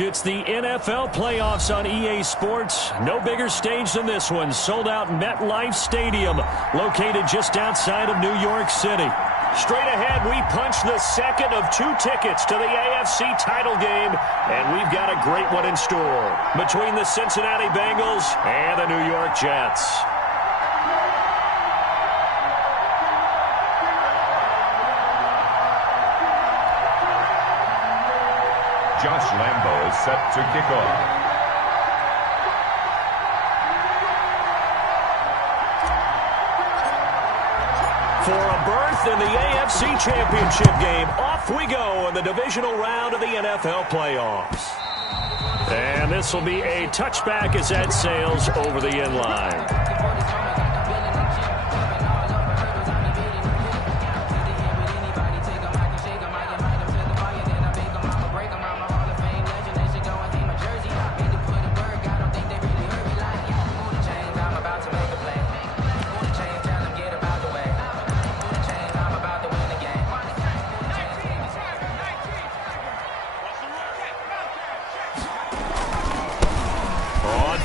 It's the NFL playoffs on EA Sports. No bigger stage than this one. Sold out MetLife Stadium, located just outside of New York City. Straight ahead, we punch the second of 2 tickets to the AFC title game, and we've got a great one in store between the Cincinnati Bengals and the New York Jets. Josh Lambo is set to kick off. For a berth in the AFC Championship game, off we go in the divisional round of the NFL playoffs. And this will be a touchback as that sails over the end line.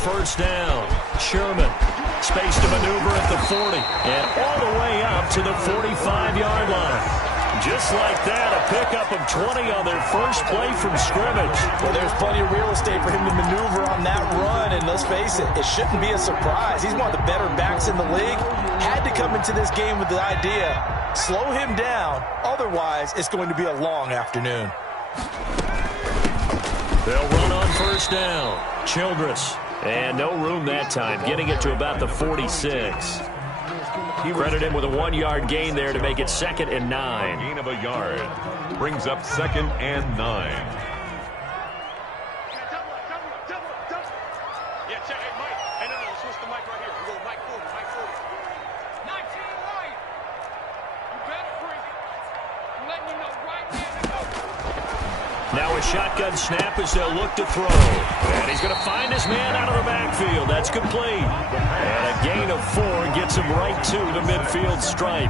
First down. Sherman. Space to maneuver at the 40. And all the way up to the 45-yard line. Just like that, a pickup of 20 on their first play from scrimmage. Well, there's plenty of real estate for him to maneuver on that run. And let's face it, it shouldn't be a surprise. He's one of the better backs in the league. Had to come into this game with the idea, slow him down. Otherwise, it's going to be a long afternoon. They'll run on first down. Childress. And no room that time, getting it to about the 46. Credit him with a 1-yard gain there to make it 2nd and 9. Gain of a yard. Brings up 2nd and 9. Now a shotgun snap as they'll look to throw. And he's going to find his man out of the backfield. That's complete. And a gain of 4 gets him right to the midfield stripe.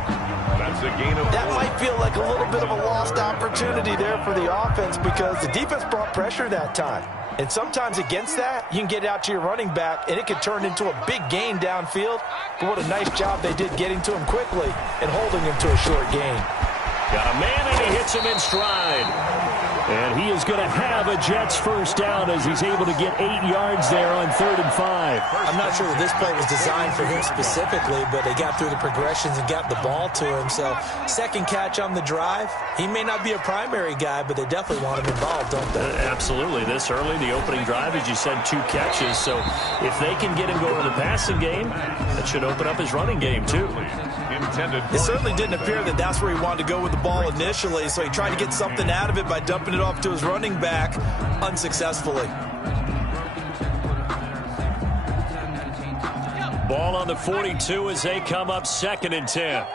That's a gain of 4. That might feel like a little bit of a lost opportunity there for the offense because the defense brought pressure that time. And sometimes against that, you can get out to your running back, and it could turn into a big gain downfield. But what a nice job they did getting to him quickly and holding him to a short gain. Got a man, and he hits him in stride. And he is going to have a Jets first down as he's able to get 8 yards there on 3rd and 5. I'm not sure that this play was designed for him specifically, but they got through the progressions and got the ball to him. So, second catch on the drive. He may not be a primary guy, but they definitely want him involved, don't they? Absolutely. This early, the opening drive, as you said, 2 catches. So, if they can get him going in the passing game, that should open up his running game, too. It certainly didn't appear that that's where he wanted to go with the ball initially, so he tried to get something out of it by dumping it off to his running back unsuccessfully. Ball on the 42 as they come up 2nd and 10.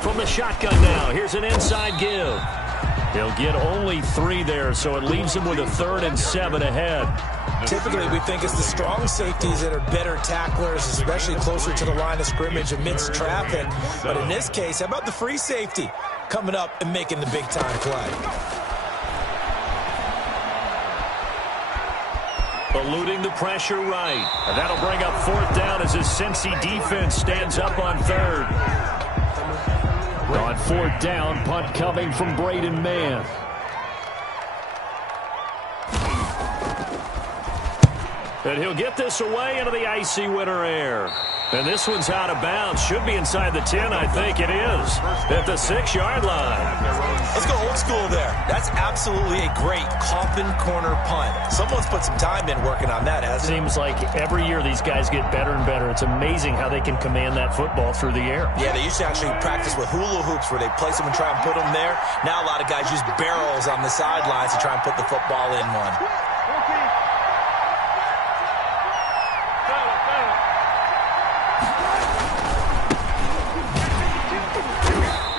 From the shotgun now, here's an inside give. He'll get only 3 there, so it leaves him with a 3rd and 7 ahead. Typically, we think it's the strong safeties that are better tacklers, especially closer to the line of scrimmage amidst traffic. But in this case, how about the free safety coming up and making the big-time play? Eluding the pressure right. And that'll bring up 4th down as his Cincy defense stands up on 3rd. On 4th down, punt coming from Braden Mann. And he'll get this away into the icy winter air. And this one's out of bounds. Should be inside the 10, I think it is. At the 6-yard line. Let's go old school there. That's absolutely a great coffin corner punt. Someone's put some time in working on that, hasn't it? Seems like every year these guys get better and better. It's amazing how they can command that football through the air. Yeah, they used to actually practice with hula hoops where they place them and try and put them there. Now a lot of guys use barrels on the sidelines to try and put the football in one.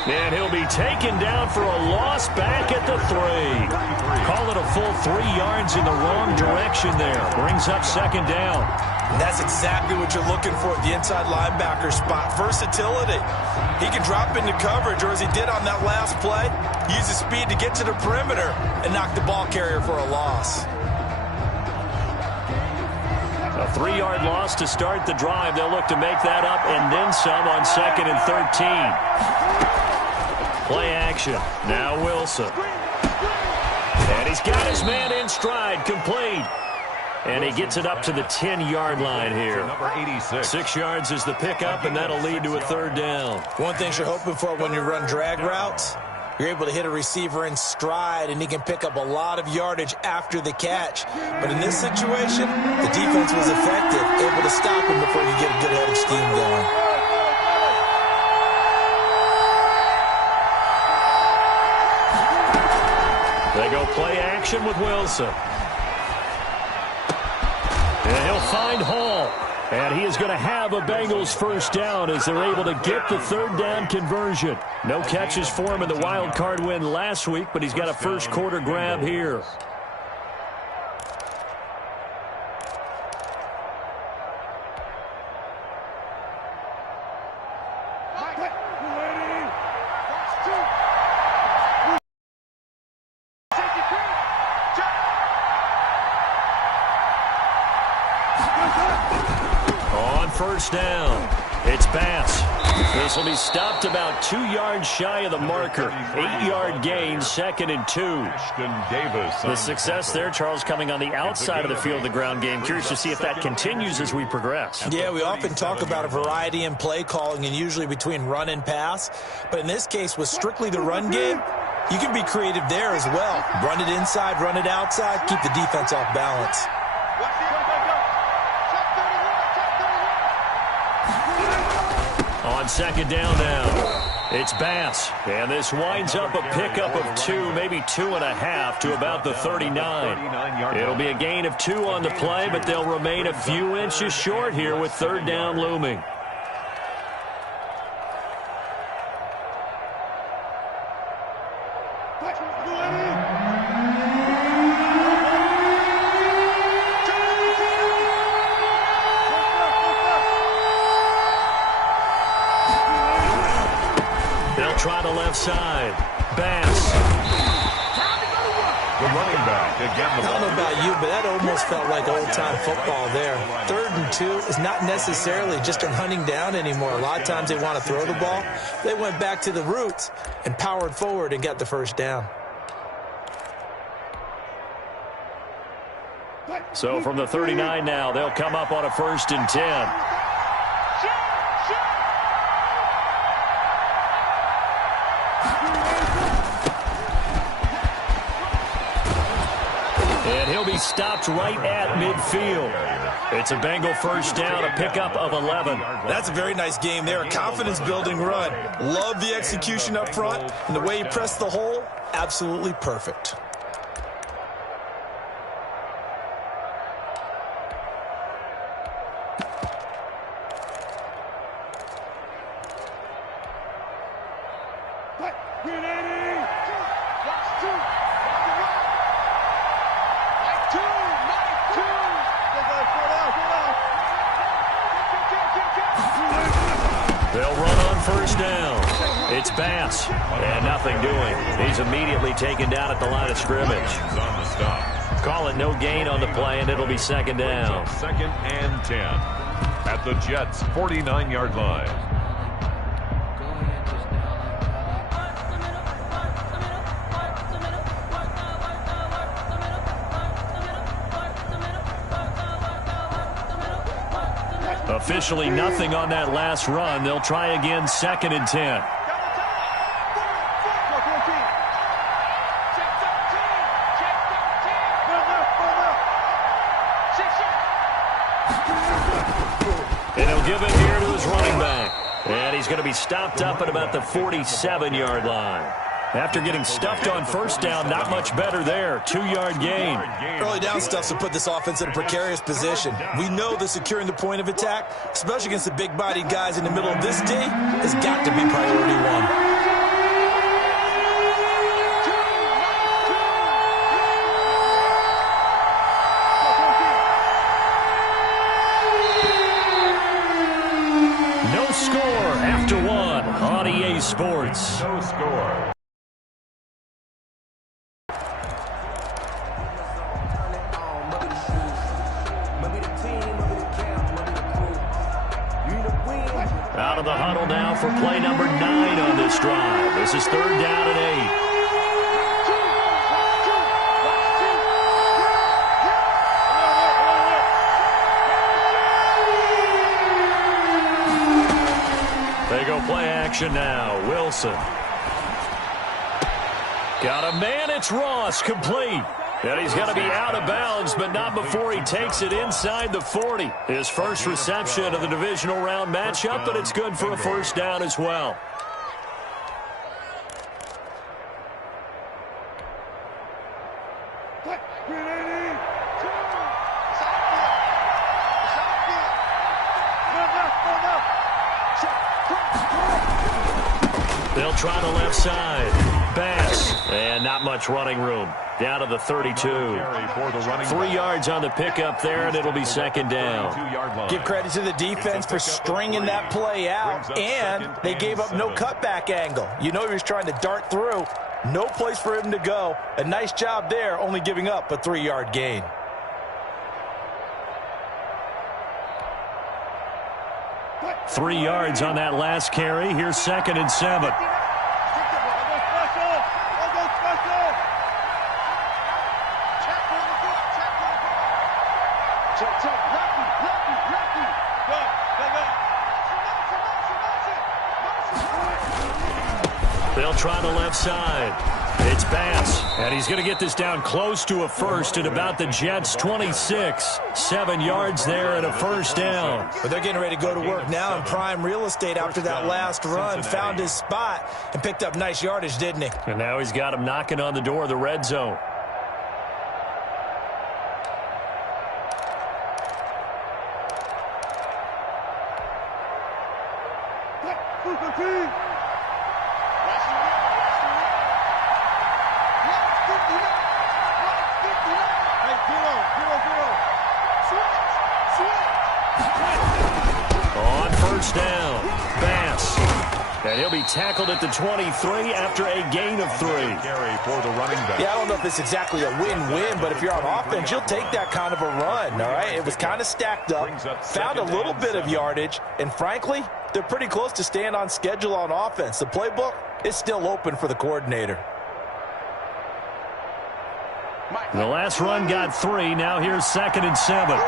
And he'll be taken down for a loss back at the 3. Call it a full 3 yards in the wrong direction there. Brings up 2nd down. And that's exactly what you're looking for at the inside linebacker spot. Versatility. He can drop into coverage, or as he did on that last play, use his speed to get to the perimeter and knock the ball carrier for a loss. A 3-yard loss to start the drive. They'll look to make that up and then some on 2nd and 13. Play action. Now Wilson. And he's got his man in stride, complete. And he gets it up to the 10-yard line here. Number 86. 6 yards is the pickup, and that'll lead to a 3rd down. One thing you're hoping for when you run drag routes, you're able to hit a receiver in stride, and he can pick up a lot of yardage after the catch. But in this situation, the defense was effective, able to stop him before you get a good head of steam going. They go play action with Wilson. And he'll find Hall. And he is going to have a Bengals 1st down as they're able to get the 3rd down conversion. No catches for him in the wild card win last week, but he's got a first quarter grab here. On 1st down, it's Bass. This will be stopped about 2 yards shy of the marker. 8-yard gain, 2nd and 2. The success there, Charles, coming on the outside of the field, the ground game. Curious to see if that continues as we progress. Yeah, we often talk about a variety in play calling and usually between run and pass. But in this case, with strictly the run game, you can be creative there as well. Run it inside, run it outside, keep the defense off balance. On 2nd down now, it's Bass. And this winds up a pickup of 2, maybe 2.5 to about the 39. It'll be a gain of 2 on the play, but they'll remain a few inches short here with 3rd down looming. Try the left side. Bass. The running back again. I don't know about you, but that almost felt like old-time football there. 3rd and 2 is not necessarily just a running down anymore. A lot of times they want to throw the ball. They went back to the roots and powered forward and got the 1st down. So from the 39 now, they'll come up on a 1st and 10. And he'll be stopped right at midfield. It's a Bengal 1st down, a pickup of 11. That's a very nice game there, a confidence-building run. Love the execution up front, and the way he pressed the hole, absolutely perfect. They'll run on 1st down. It's Bass, and nothing doing. He's immediately taken down at the line of scrimmage. Call it no gain on the play, and it'll be 2nd down. 2nd and 10 at the Jets' 49-yard line. Officially nothing on that last run. They'll try again, 2nd and 10. And he'll give it here to his running back. And he's going to be stopped up at about the 47-yard line. After getting stuffed on 1st down, not much better there. 2-yard gain. Early down stuff to put this offense in a precarious position. We know that securing the point of attack, especially against the big-bodied guys in the middle of this D, has got to be priority 1. score after one on EA Sports. No score. Out of the huddle now for play number 9 on this drive. This is 3rd down and 8. They go play action now. Wilson. Got a man. It's Ross. Complete. And he's going to be out of bounds, but not before he takes it inside the 40. His first reception of the divisional round matchup, but it's good for a first down as well. They'll try the left side. Bass. And not much running room. Down to the 32. 3 yards on the pickup there, and it'll be 2nd down. Give credit to the defense for stringing that play out, and they gave up no cutback angle. You know he was trying to dart through. No place for him to go. A nice job there, only giving up a 3-yard gain. Three yards on that last carry. Here's 2nd and 7. They'll try the left side. It's Bass, and he's going to get this down close to a first at about the Jets' 26. 7 yards there and a first down. But they're getting ready to go to work now in prime real estate after that last run. Found his spot and picked up nice yardage, didn't he? And now he's got him knocking on the door of the red zone. On first down, Bass. And he'll be tackled at the 23 after a gain of 3. Carry for the running back. Yeah, I don't know if it's exactly a win-win, but if you're on offense, you'll take that kind of a run, all right? It was kind of stacked up, found a little bit of yardage, and frankly, they're pretty close to staying on schedule on offense. The playbook is still open for the coordinator. The last run got 3. Now here's 2nd and 7.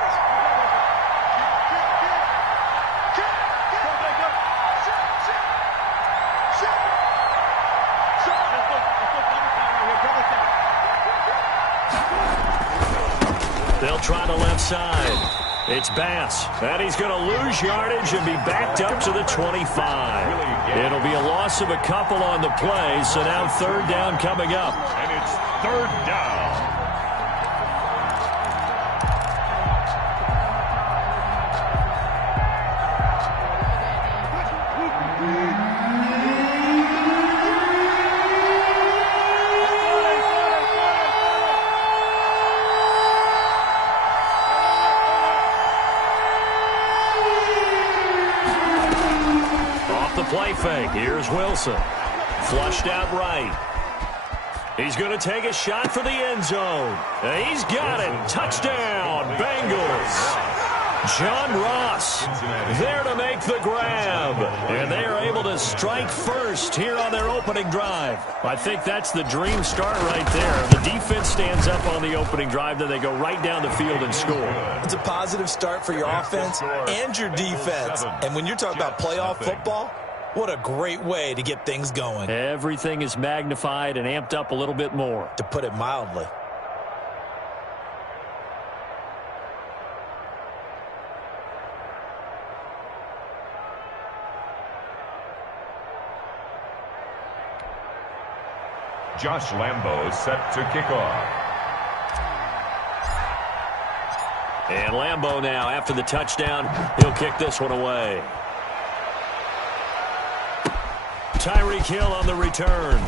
They'll try the left side. It's Bass, and he's going to lose yardage and be backed up to the 25. It'll be a loss of a couple on the play, so now 3rd down coming up. And it's 3rd down. Play fake. Here's Wilson. Flushed out right. He's going to take a shot for the end zone. And he's got it. Touchdown, Bengals. John Ross there to make the grab. And they are able to strike first here on their opening drive. I think that's the dream start right there. The defense stands up on the opening drive, then they go right down the field and score. It's a positive start for your offense and your defense. And when you're talking about playoff football, what a great way to get things going. Everything is magnified and amped up a little bit more. To put it mildly. Josh Lambo set to kick off. And Lambo now, after the touchdown, he'll kick this one away. Tyreek Hill on the return.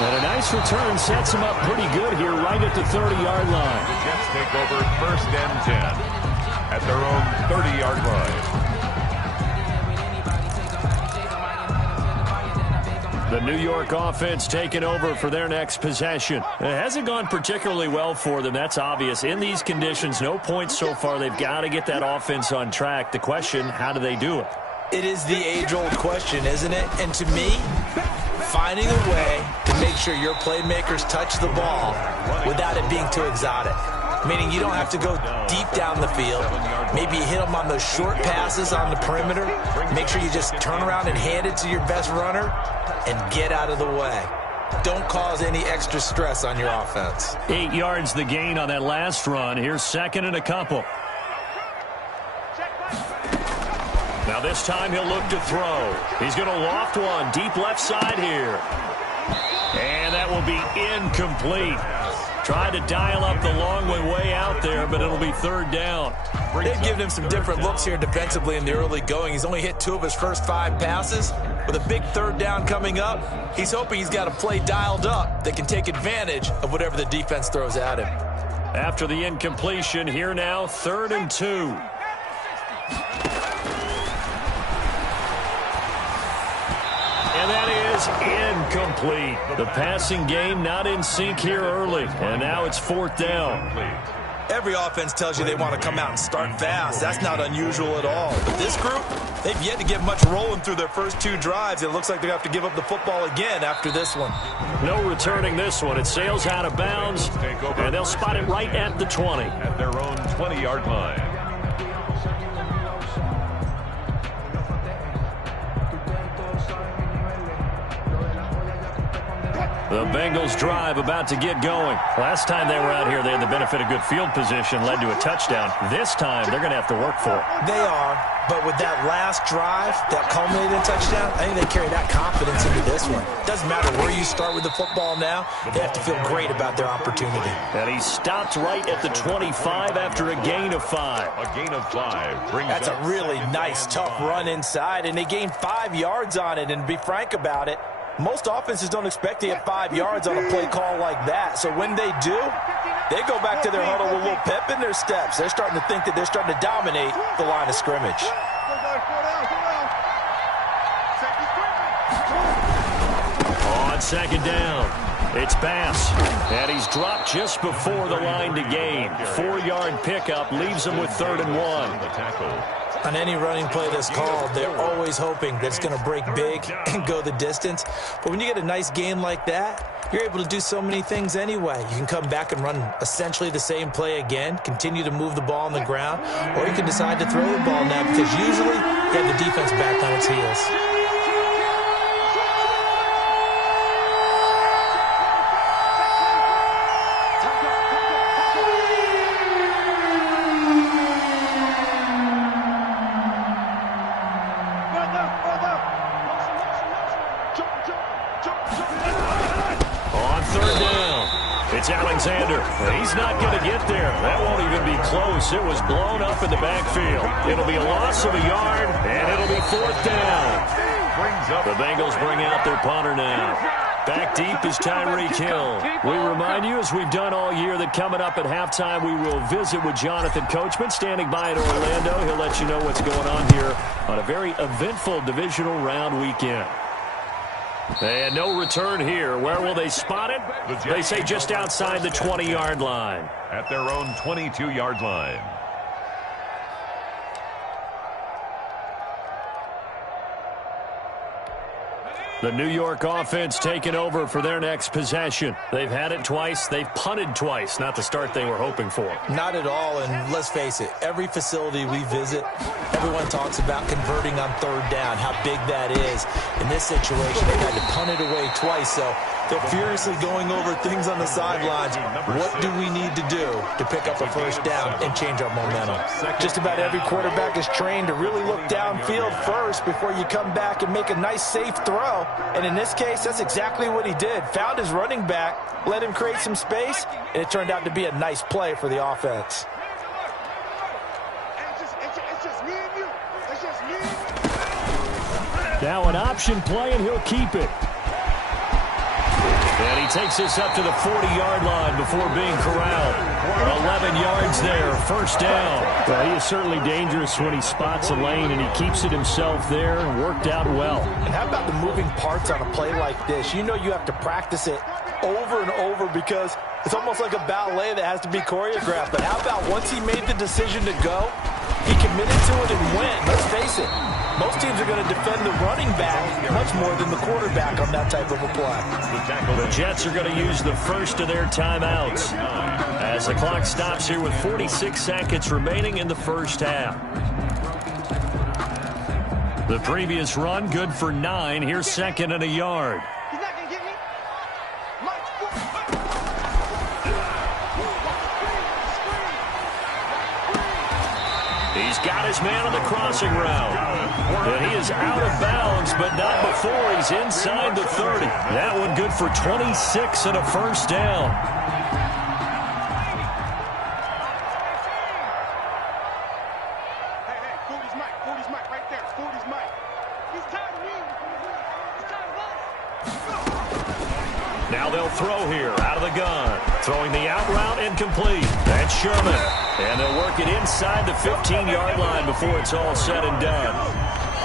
And a nice return sets him up pretty good here right at the 30-yard line. The Jets take over 1st and 10 at their own 30-yard line. The New York offense taking over for their next possession. It hasn't gone particularly well for them. That's obvious. In these conditions, no points so far. They've got to get that offense on track. The question, how do they do it? It is the age-old question, isn't it? And to me, finding a way to make sure your playmakers touch the ball without it being too exotic. Meaning you don't have to go deep down the field. Maybe you hit them on those short passes on the perimeter. Make sure you just turn around and hand it to your best runner and get out of the way. Don't cause any extra stress on your offense. 8 yards the gain on that last run. Here's second and a couple. Now this time he'll look to throw. He's going to loft one deep left side here. And that will be incomplete. Tried to dial up the long way out there, but it'll be third down. They've given him some different looks here defensively in the early going. He's only hit 2 of his first 5 passes. With a big third down coming up, he's hoping he's got a play dialed up that can take advantage of whatever the defense throws at him. After the incompletion, here now, 3rd and 2. And that is incomplete. The passing game not in sync here early. And now it's 4th down. Every offense tells you they want to come out and start fast. That's not unusual at all. But this group, they've yet to get much rolling through their first 2 drives. It looks like they have to give up the football again after this one. No returning this one. It sails out of bounds, and they'll spot it right at the 20. At their own 20-yard line. The Bengals drive about to get going. Last time they were out here, they had the benefit of good field position, led to a touchdown. This time, they're going to have to work for it. They are, but with that last drive that culminated in touchdown, I think they carry that confidence into this one. Doesn't matter where you start with the football now, they have to feel great about their opportunity. And he stopped right at the 25 after a gain of 5. A gain of 5. That's a really nice, tough run inside, and they gained 5 yards on it. And to be frank about it, most offenses don't expect to get 5 yards on a play call like that. So when they do, they go back to their huddle with a little pep in their steps. They're starting to think that they're starting to dominate the line of scrimmage. On 2nd down, it's Bass. And he's dropped just before the line to gain. 4-yard pickup leaves him with 3rd and 1. On any running play that's called, they're always hoping that it's going to break big and go the distance. But when you get a nice gain like that, you're able to do so many things anyway. You can come back and run essentially the same play again, continue to move the ball on the ground, or you can decide to throw the ball now because usually you have the defense back on its heels. Alexander. He's not going to get there. That won't even be close. It was blown up in the backfield. It'll be a loss of a yard, and it'll be 4th down. The Bengals bring out their punter now. Back deep is Tyreek Hill. We remind you, as we've done all year, that coming up at halftime, we will visit with Jonathan Coachman, standing by in Orlando. He'll let you know what's going on here on a very eventful divisional round weekend. And no return here. Where will they spot it? They say just outside the 20-yard line. At their own 22-yard line. The New York offense taking over for their next possession. They've had it twice. They've punted twice. Not the start they were hoping for. Not at all, and let's face it, every facility we visit, everyone talks about converting on 3rd down, how big that is. In this situation, they had to punt it away twice, so they're furiously going over things on the sidelines. What do we need to do to pick up a 1st down and change our momentum? Just about every quarterback is trained to really look downfield first before you come back and make a nice, safe throw. And in this case, that's exactly what he did. Found his running back, let him create some space, and it turned out to be a nice play for the offense. Now an option play, and he'll keep it. And he takes this up to the 40-yard line before being corralled. 11 yards there, first down. Well, he is certainly dangerous when he spots a lane, and he keeps it himself there and worked out well. And how about the moving parts on a play like this? You know you have to practice it over and over because it's almost like a ballet that has to be choreographed. But how about once he made the decision to go, he committed to it and went. Let's face it, most teams are going to defend the running back much more than the quarterback on that type of a play. The Jets are going to use the first of their timeouts as the clock stops here with 46 seconds remaining in the first half. The previous run, good for 9. Here's second and a yard. He's got his man on the crossing route. And he is out of bounds, but not before he's inside the 30. That one good for 26 and a first down. Now they'll throw here out of the gun. Throwing the out route incomplete. That's Sherman. And they'll work it inside the 15-yard line before it's all said and done.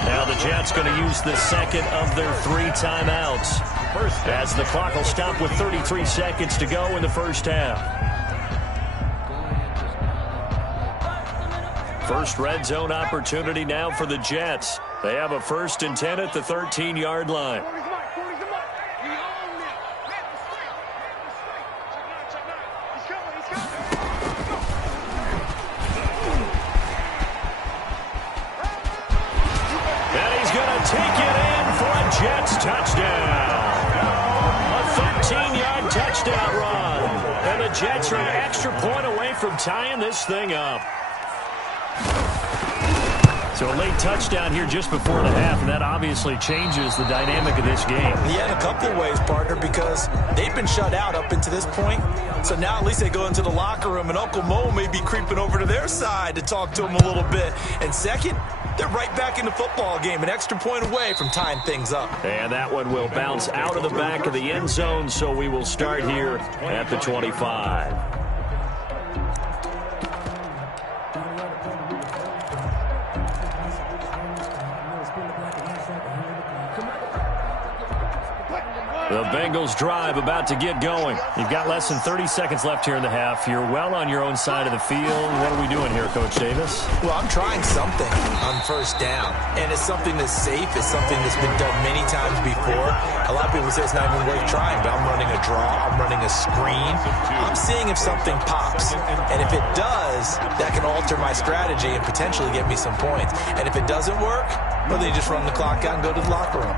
Now the Jets going to use the second of their 3 timeouts as the clock will stop with 33 seconds to go in the first half. First red zone opportunity now for the Jets. They have a 1st and 10 at the 13-yard line. Jets touchdown. A 13-yard touchdown run. And the Jets are an extra point away from tying this thing up. So a late touchdown here just before the half, and that obviously changes the dynamic of this game. Yeah, in a couple of ways, partner, because they've been shut out up until this point. So now at least they go into the locker room, and Uncle Mo may be creeping over to their side to talk to them a little bit. And second, they're right back in the football game, an extra point away from tying things up. And that one will bounce out of the back of the end zone, so we will start here at the 25. The Bengals drive about to get going. You've got less than 30 seconds left here in the half. You're well on your own side of the field. What are we doing here, Coach Davis? Well, I'm trying something on first down, and it's something that's safe. It's something that's been done many times before. A lot of people say it's not even worth trying, but I'm running a draw. I'm running a screen. I'm seeing if something pops, and if it does, that can alter my strategy and potentially get me some points. And if it doesn't work, well, then you just run the clock out and go to the locker room.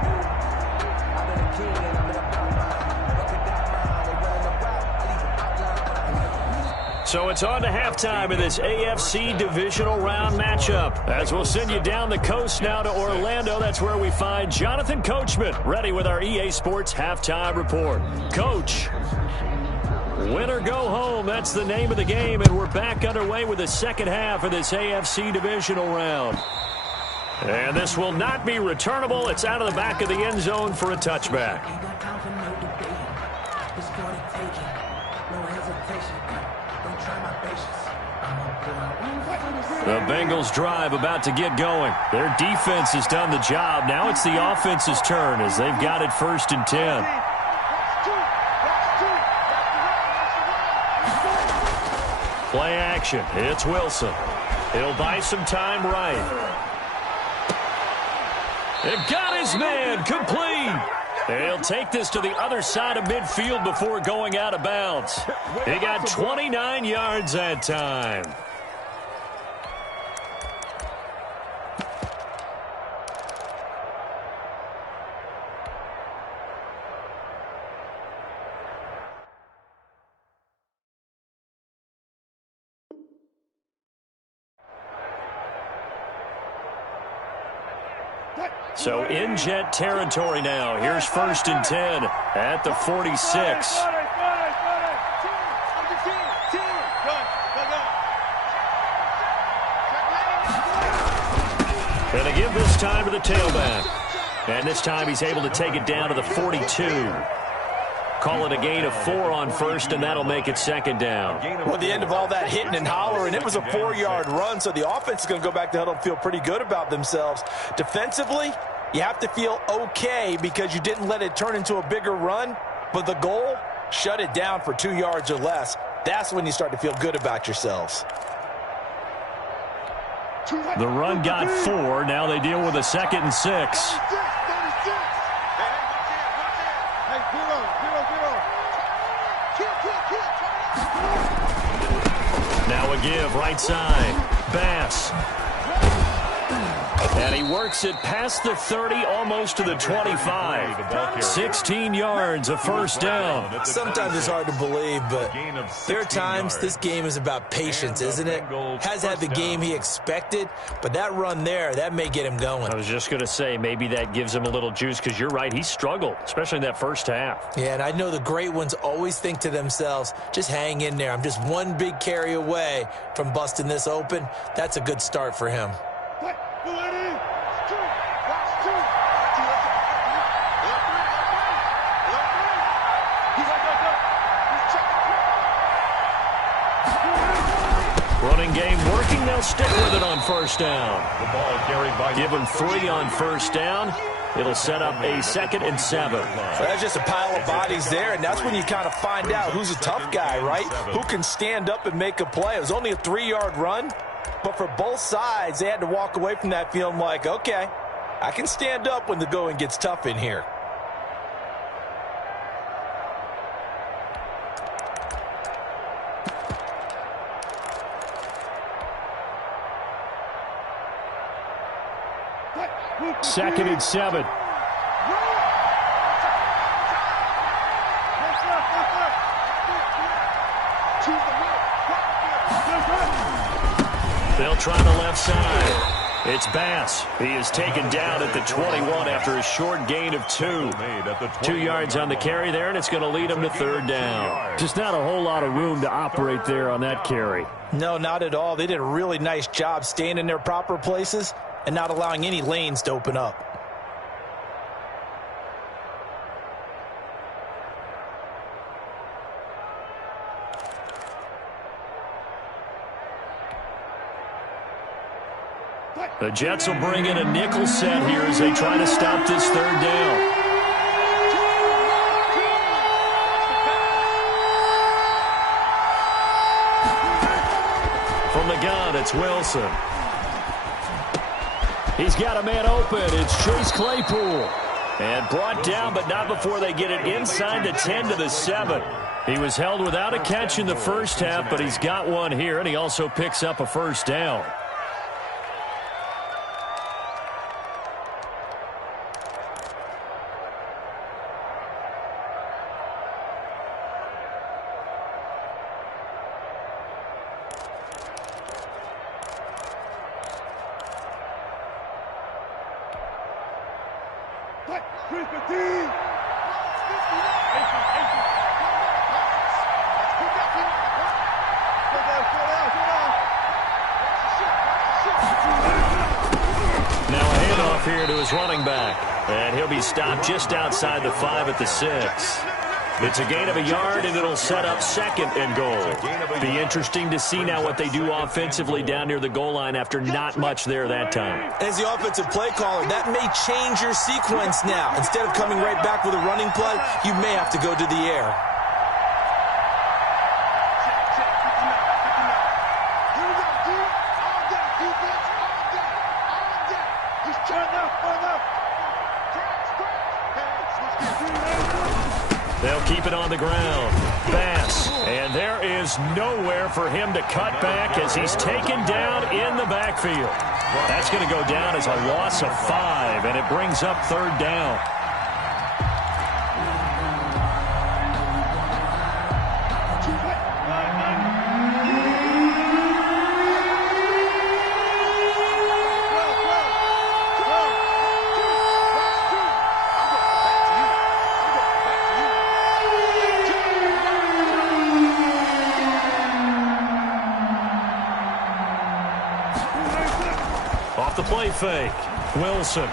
So it's on to halftime in this AFC divisional round matchup. As we'll send you down the coast now to Orlando, that's where we find Jonathan Coachman ready with our EA Sports halftime report. Coach, win or go home, that's the name of the game, and we're back underway with the second half of this AFC divisional round. And this will not be returnable. It's out of the back of the end zone for a touchback. The Bengals drive about to get going. Their defense has done the job. Now it's the offense's turn as they've got it 1st and 10. Play action. It's Wilson. He'll buy some time right. It got his man complete. He'll take this to the other side of midfield before going out of bounds. He got 29 yards that time. So in Jet territory now. Here's 1st and 10 at the 46. Going to give this time to the tailback. And this time he's able to take it down to the 42. call it a gain of 4 on first, and that'll make it second down. Well, at the end of all that hitting and hollering, it was a 4-yard run, so the offense is going to go back to huddle and feel pretty good about themselves. Defensively, you have to feel okay because you didn't let it turn into a bigger run, but the goal, shut it down for 2 yards or less. That's when you start to feel good about yourselves. The run got 4. Now they deal with a 2nd and 6. Now a give, right side. Bass. And he works it past the 30, almost to the 25. 16 yards, a first down. Sometimes it's hard to believe, but there are times this game is about patience, isn't it? Has had the game he expected, but that run there, that may get him going. I was just going to say, maybe that gives him a little juice, because you're right, he struggled, especially in that first half. Yeah, and I know the great ones always think to themselves, just hang in there. I'm just one big carry away from busting this open. That's a good start for him. Running game working. They'll stick with it on first down. The ball carried by Give him 3 on first down. It'll set up a 2nd and 7. So that's just a pile of bodies there, and that's when you kind of find out who's a tough guy, right? Who can stand up and make a play. It was only a 3-yard run, but for both sides, they had to walk away from that feeling like, okay, I can stand up when the going gets tough in here. Second and 7. They'll try the left side. It's Bass. He is taken down at the 21 after a short gain of 2. 2 yards on the carry there, and it's going to lead him to 3rd down. Just not a whole lot of room to operate there on that carry. No, not at all. They did a really nice job staying in their proper places and not allowing any lanes to open up. The Jets will bring in a nickel set here as they try to stop this 3rd down. From the gun, it's Wilson. He's got a man open. It's Chase Claypool. And brought down, but not before they get it inside the 10 to the 7. He was held without a catch in the first half, but he's got one here, and he also picks up a first down. Here to his running back, and he'll be stopped just outside the 5 at the 6. It's a gain of a yard, and it'll set up 2nd and goal. Be interesting to see now what they do offensively down near the goal line after not much there that time. As the offensive play caller, that may change your sequence now. Instead of coming right back with a running play, you may have to go to the air. They'll keep it on the ground. Bass. And there is nowhere for him to cut back as he's taken down in the backfield. That's going to go down as a loss of 5, and it brings up 3rd down. Off the play fake. Wilson.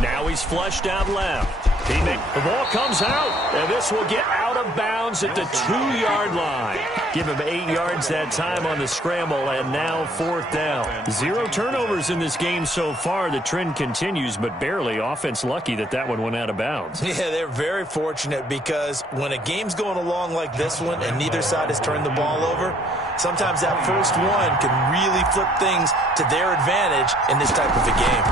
Now he's flushed out left. The ball comes out, and this will get out of bounds at the 2-yard line. Give him 8 yards that time on the scramble, and now 4th down. 0 turnovers in this game so far. The trend continues, but barely. Offense lucky that one went out of bounds. Yeah, they're very fortunate because when a game's going along like this one and neither side has turned the ball over, sometimes that first one can really flip things to their advantage in this type of a game.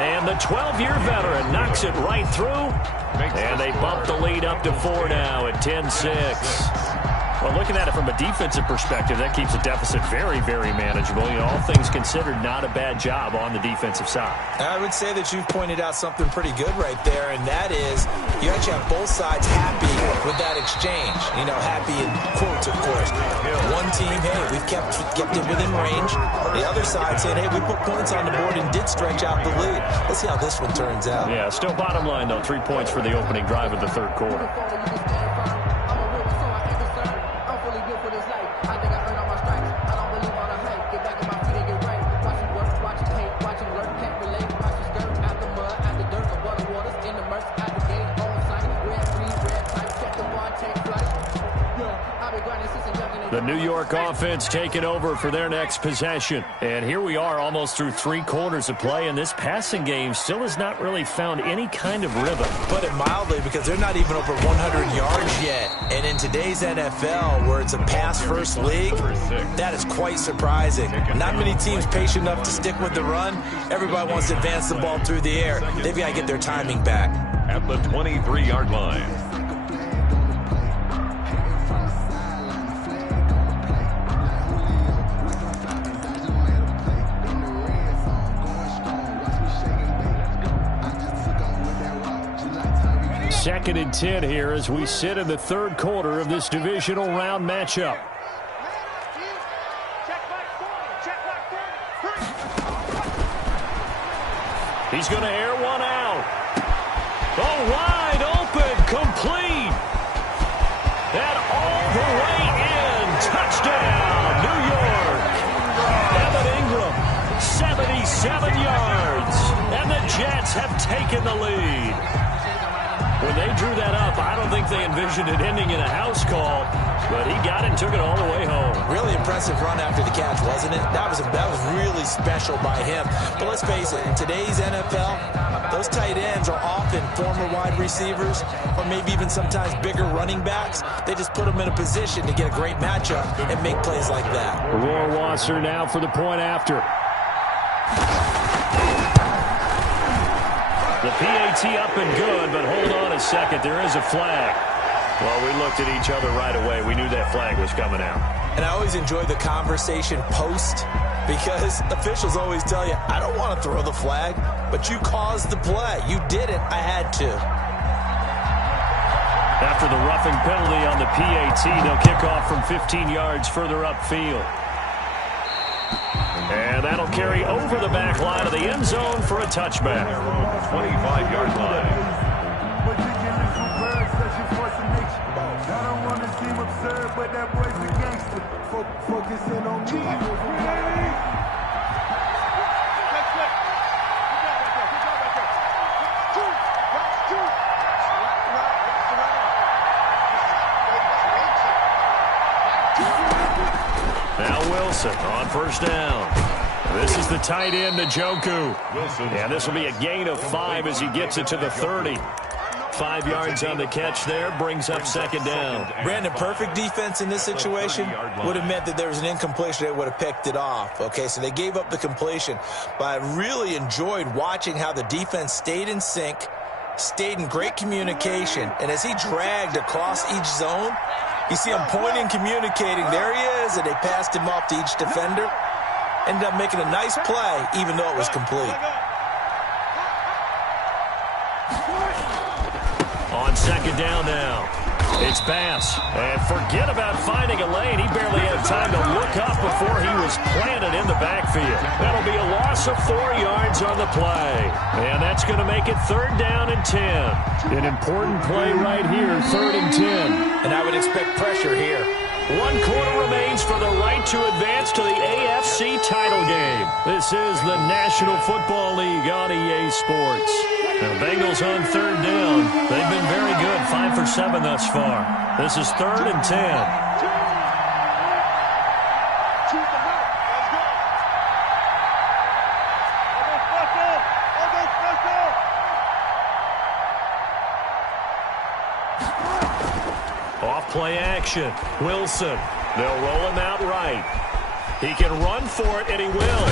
And the 12-year veteran knocks it right through. And they bump the lead up to 4 now at 10-6. Well, looking at it from a defensive perspective, that keeps the deficit very, very manageable. You know, all things considered, not a bad job on the defensive side. I would say that you've pointed out something pretty good right there, and that is you actually have both sides happy with that exchange. You know, happy in quotes, of course. One team, hey, we've kept it within range. The other side saying, hey, we put points on the board and did stretch out the lead. Let's see how this one turns out. Yeah, still bottom line, though, 3 points for the opening drive of the third quarter. The New York offense taking over for their next possession. And here we are almost through 3 quarters of play, and this passing game still has not really found any kind of rhythm. Put it mildly, because they're not even over 100 yards yet. And in today's NFL, where it's a pass-first league, that is quite surprising. Not many teams patient enough to stick with the run. Everybody wants to advance the ball through the air. They've got to get their timing back. At the 23-yard line. Second and 10 here as we sit in the third quarter of this divisional round matchup. He's going to air one out. Oh, wide open, complete. And all the way in. Touchdown, New York. Evan Ingram, 77 yards. And the Jets have taken the lead. When they drew that up, I don't think they envisioned it ending in a house call, but he got it and took it all the way home. Really impressive run after the catch, wasn't it? That was really special by him. But let's face it, in today's NFL, those tight ends are often former wide receivers or maybe even sometimes bigger running backs. They just put them in a position to get a great matchup and make plays like that. Roar Wasser now for the point after. The PAT up and good, but hold on a second. There is a flag. Well, we looked at each other right away. We knew that flag was coming out. And I always enjoy the conversation post because officials always tell you, I don't want to throw the flag, but you caused the play. You did it. I had to. After the roughing penalty on the PAT, they'll kick off from 15 yards further upfield. And that'll carry over the back line of the end zone for a touchback. 25-yard line. I don't want to seem absurd, but that boy's a gangster. Focusing on me. Now Wilson on first down. This is the tight end, Njoku. And this will be a gain of 5 as he gets it to the 30. 5 yards on the catch there, brings up second down. Brandon, perfect defense in this situation would have meant that there was an incompletion. They would have picked it off. Okay, so they gave up the completion. But I really enjoyed watching how the defense stayed in sync, stayed in great communication. And as he dragged across each zone, you see him pointing, communicating. There he is, and they passed him off to each defender. Ended up making a nice play, even though it was complete. On second down now, it's Bass. And forget about finding a lane. He barely had time to look up before he was planted in the backfield. That'll be a loss of 4 yards on the play. And that's going to make it third down and 10. An important play right here, third and 10. And I would expect pressure here. 1 quarter remains for the right to advance to the AFC title game. This is the National Football League on EA Sports. The Bengals on third down. They've been very good, 5 for 7 thus far. This is 3rd and 10. Play action. Wilson. They'll roll him out right. He can run for it, and he will.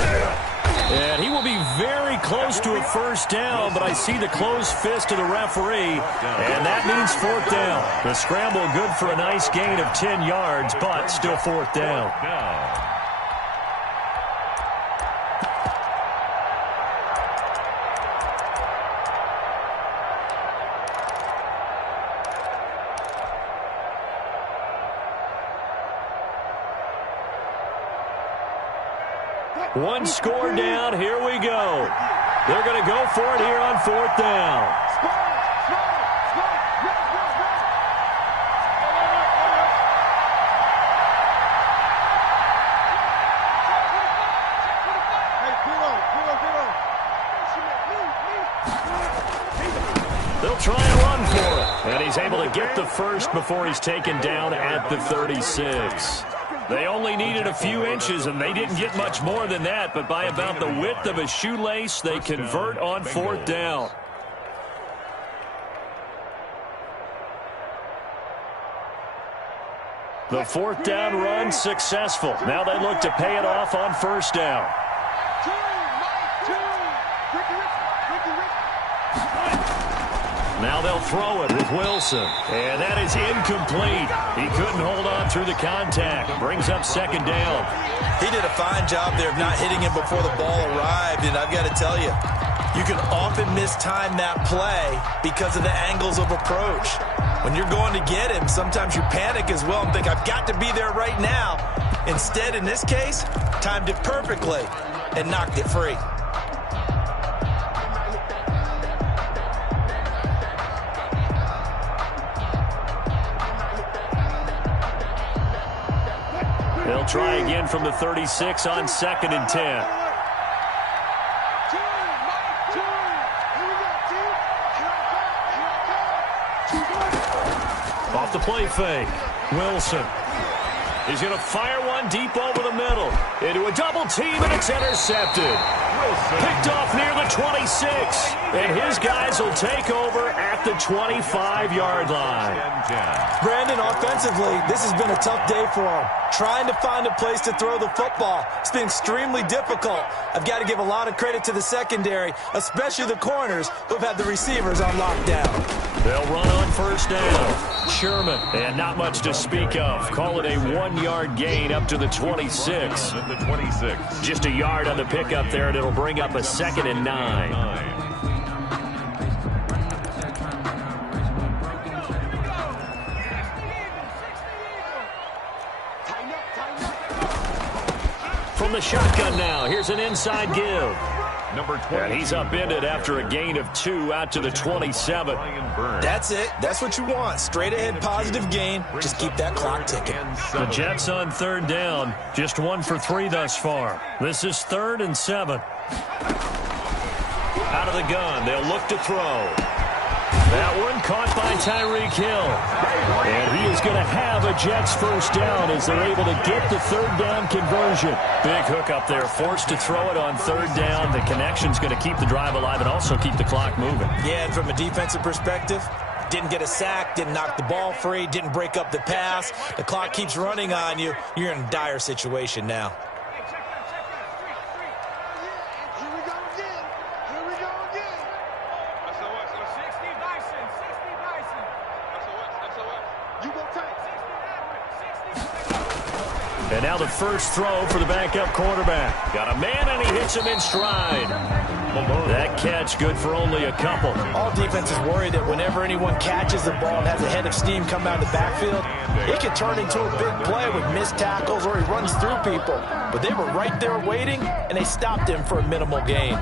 And he will be very close to a first down, but I see the closed fist of the referee, and that means 4th down. The scramble good for a nice gain of 10 yards, but still 4th down. One score down. Here we go. They're going to go for it here on 4th down. They'll try and run for it. And he's able to get the first before he's taken down at the 36. They only needed a few inches, and they didn't get much more than that, but by about the width of a shoelace, they convert on 4th down. The 4th down run successful. Now they look to pay it off on 1st down. Now they'll throw it with Wilson. And that is incomplete. He couldn't hold on through the contact. Brings up 2nd down. He did a fine job there of not hitting him before the ball arrived. And I've got to tell you, you can often mistime that play because of the angles of approach. When you're going to get him, sometimes you panic as well and think, I've got to be there right now. Instead, in this case, timed it perfectly and knocked it free. They'll try again from the 36 on 2nd and 10. Off the play fake. Wilson. He's going to fire one deep over the middle. Into a double team, and it's intercepted. Picked off near the 26. And his guys will take over at the 25-yard line. Brandon, offensively, this has been a tough day for him. Trying to find a place to throw the football. It's been extremely difficult. I've got to give a lot of credit to the secondary, especially the corners who've had the receivers on lockdown. They'll run on 1st down. Sherman, and not much to speak of. Call it a 1-yard gain up to the 26. Just a yard on the pickup there, and it'll bring up a 2nd and 9. From the shotgun now, here's an inside give. And he's upended after a gain of 2 out to the 27. That's it. That's what you want. Straight ahead positive gain. Just keep that clock ticking. The Jets on 3rd down. Just 1 for 3 thus far. This is 3rd and 7. Out of the gun. They'll look to throw. That one caught by Tyreek Hill. And he is going to have a Jets first down as they're able to get the 3rd down conversion. Big hook up there, forced to throw it on 3rd down. The connection's going to keep the drive alive and also keep the clock moving. Yeah, and from a defensive perspective, didn't get a sack, didn't knock the ball free, didn't break up the pass. The clock keeps running on you. You're in a dire situation now. And now the first throw for the backup quarterback. Got a man, and he hits him in stride. That catch good for only a couple. All defenses worry that whenever anyone catches the ball and has a head of steam come out of the backfield, it can turn into a big play with missed tackles or he runs through people. But they were right there waiting, and they stopped him for a minimal gain.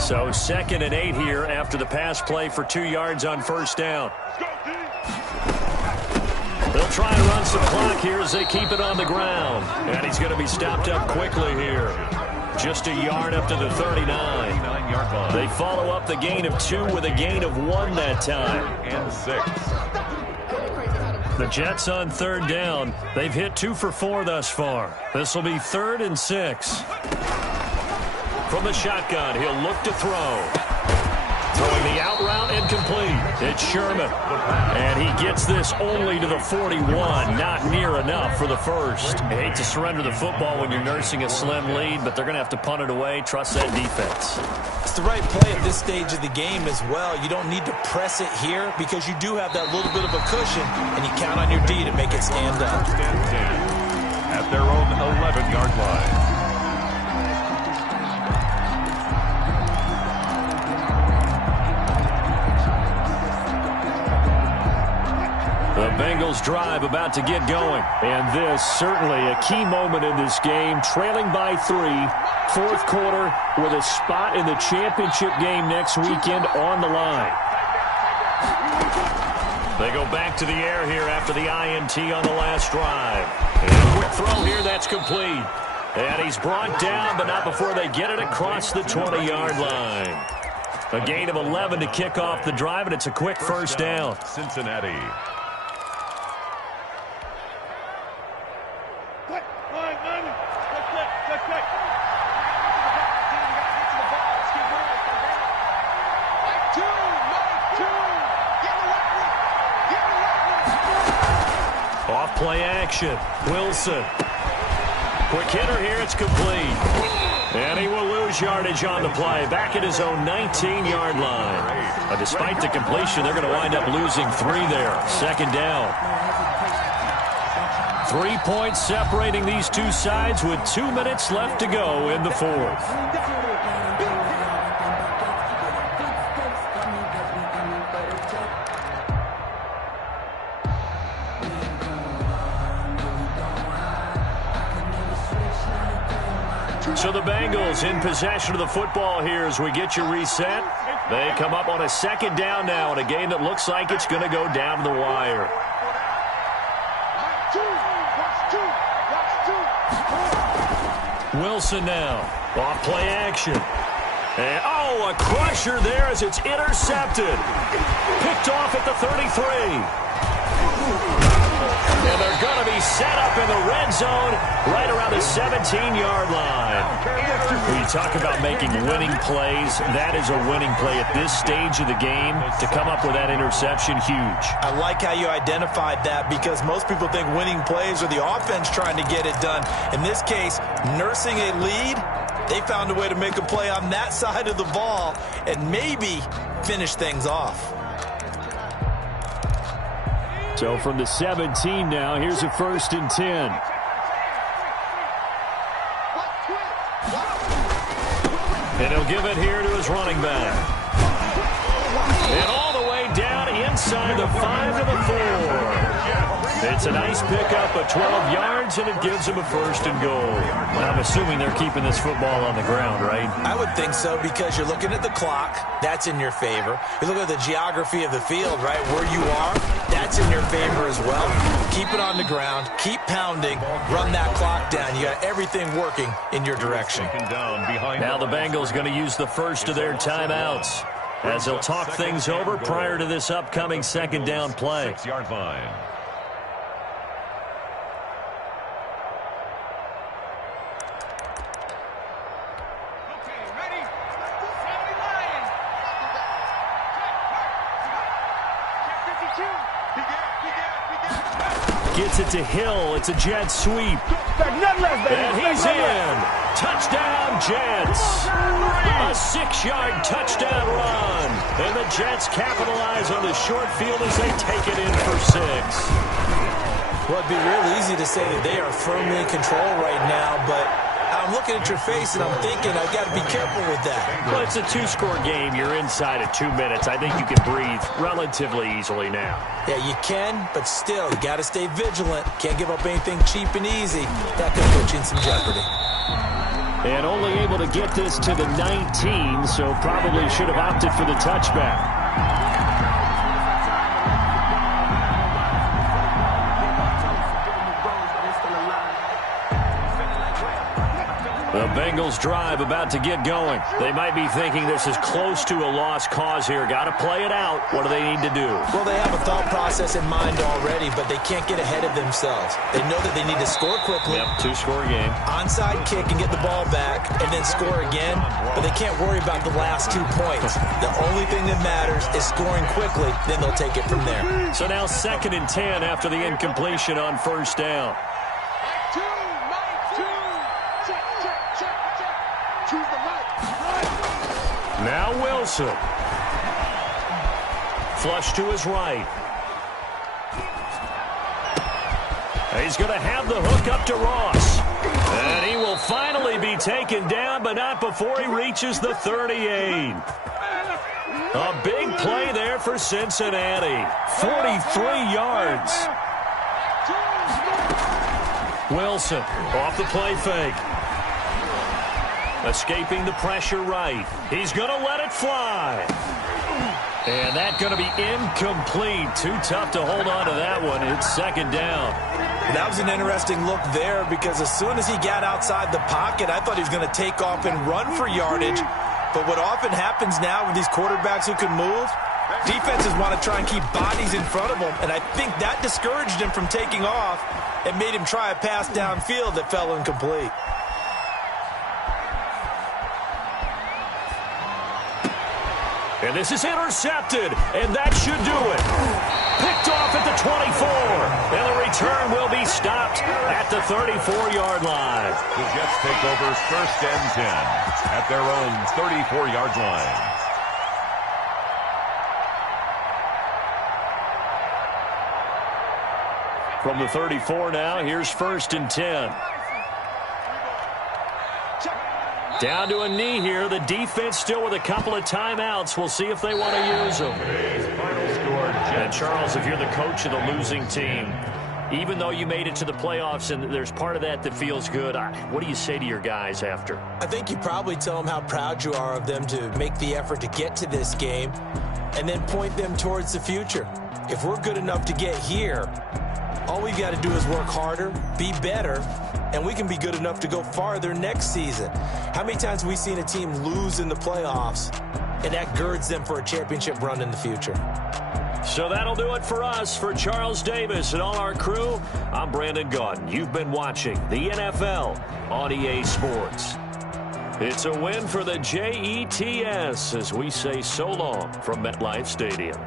So 2nd and 8 here after the pass play for 2 yards on 1st down. They'll try and run some clock here as they keep it on the ground. And he's going to be stopped up quickly here. Just a yard up to the 39. 39-yard line. They follow up the gain of 2 with a gain of 1 that time. And 6. The Jets on third down. They've hit 2 for 4 thus far. This will be 3rd and 6. From the shotgun, he'll look to throw. Throwing the out route incomplete. It's Sherman. And he gets this only to the 41. Not near enough for the first. I hate to surrender the football when you're nursing a slim lead, but they're going to have to punt it away. Trust that defense. It's the right play at this stage of the game as well. You don't need to press it here because you do have that little bit of a cushion, and you count on your D to make it stand up. First and 10 at their own 11-yard line. The Bengals drive about to get going. And this certainly a key moment in this game. Trailing by 3, 4th quarter with a spot in the championship game next weekend on the line. They go back to the air here after the INT on the last drive. And a quick throw here, that's complete. And he's brought down, but not before they get it across the 20-yard line. A gain of 11 to kick off the drive, and it's a quick first down. Cincinnati. Off play action. Wilson. Quick hitter here. It's complete. And he will lose yardage on the play. Back at his own 19-yard line. Despite the completion, they're going to wind up losing 3 there. 2nd down. 3 points separating these two sides with 2 minutes left to go in the 4th. So the Bengals in possession of the football here as we get you reset. They come up on a 2nd down now in a game that looks like it's going to go down to the wire. Wilson now. Off play action. And, a crusher there as it's intercepted. Picked off at the 33. And they're going to be set up in the red zone right around the 17-yard line. When you talk about making winning plays, that is a winning play at this stage of the game. To come up with that interception, huge. I like how you identified that because most people think winning plays are the offense trying to get it done. In this case, nursing a lead, they found a way to make a play on that side of the ball and maybe finish things off. So from the 17 now, here's a 1st and 10. And he'll give it here to his running back. And all the way down inside the 5 to the 4. It's a nice pickup of 12 yards, and it gives him a 1st and goal. I'm assuming they're keeping this football on the ground, right? I would think so because you're looking at the clock. That's in your favor. You look at the geography of the field, right, where you are. That's in your favor as well. Keep it on the ground. Keep pounding. Run that clock down. You got everything working in your direction. Now the Bengals going to use the first of their timeouts as they'll talk things over prior to this upcoming 2nd down play. 6-yard line. Gets it to Hill. It's a jet sweep. And he's in. Touchdown, Jets. A 6-yard touchdown run. And the Jets capitalize on the short field as they take it in for 6. Well, it'd be real easy to say that they are firmly in control right now, but I'm looking at your face and I'm thinking I've got to be careful with that. Well, it's a 2-score game. You're inside of 2 minutes. I think you can breathe relatively easily now. Yeah, you can, but still, you got to stay vigilant. Can't give up anything cheap and easy. That could put you in some jeopardy. And only able to get this to the 19, so probably should have opted for the touchback. The Bengals drive about to get going. They might be thinking this is close to a lost cause here. Got to play it out. What do they need to do? Well, they have a thought process in mind already, but they can't get ahead of themselves. They know that they need to score quickly. Yep, two-score game. Onside kick and get the ball back, and then score again. But they can't worry about the last 2 points. The only thing that matters is scoring quickly. Then they'll take it from there. So now 2nd and 10 after the incompletion on first down. Now Wilson. Flush to his right. He's going to have the hook up to Ross. And he will finally be taken down, but not before he reaches the 38. A big play there for Cincinnati. 43 yards. Wilson off the play fake. Escaping the pressure right. He's going to let it fly. And that's going to be incomplete. Too tough to hold on to that one. It's 2nd down. That was an interesting look there because as soon as he got outside the pocket, I thought he was going to take off and run for yardage. But what often happens now with these quarterbacks who can move, defenses want to try and keep bodies in front of them. And I think that discouraged him from taking off and made him try a pass downfield that fell incomplete. And this is intercepted, and that should do it. Picked off at the 24, and the return will be stopped at the 34-yard line. The Jets take over 1st and 10 at their own 34-yard line. From the 34 now, here's 1st and 10. Down to a knee here. The defense still with a couple of timeouts. We'll see if they want to use them. And Charles, if you're the coach of the losing team, even though you made it to the playoffs and there's part of that that feels good, what do you say to your guys after? I think you probably tell them how proud you are of them to make the effort to get to this game and then point them towards the future. If we're good enough to get here, all we've got to do is work harder, be better, and we can be good enough to go farther next season. How many times have we seen a team lose in the playoffs, and that girds them for a championship run in the future? So that'll do it for us. For Charles Davis and all our crew, I'm Brandon Gaudin. You've been watching the NFL on EA Sports. It's a win for the Jets as we say so long from MetLife Stadium.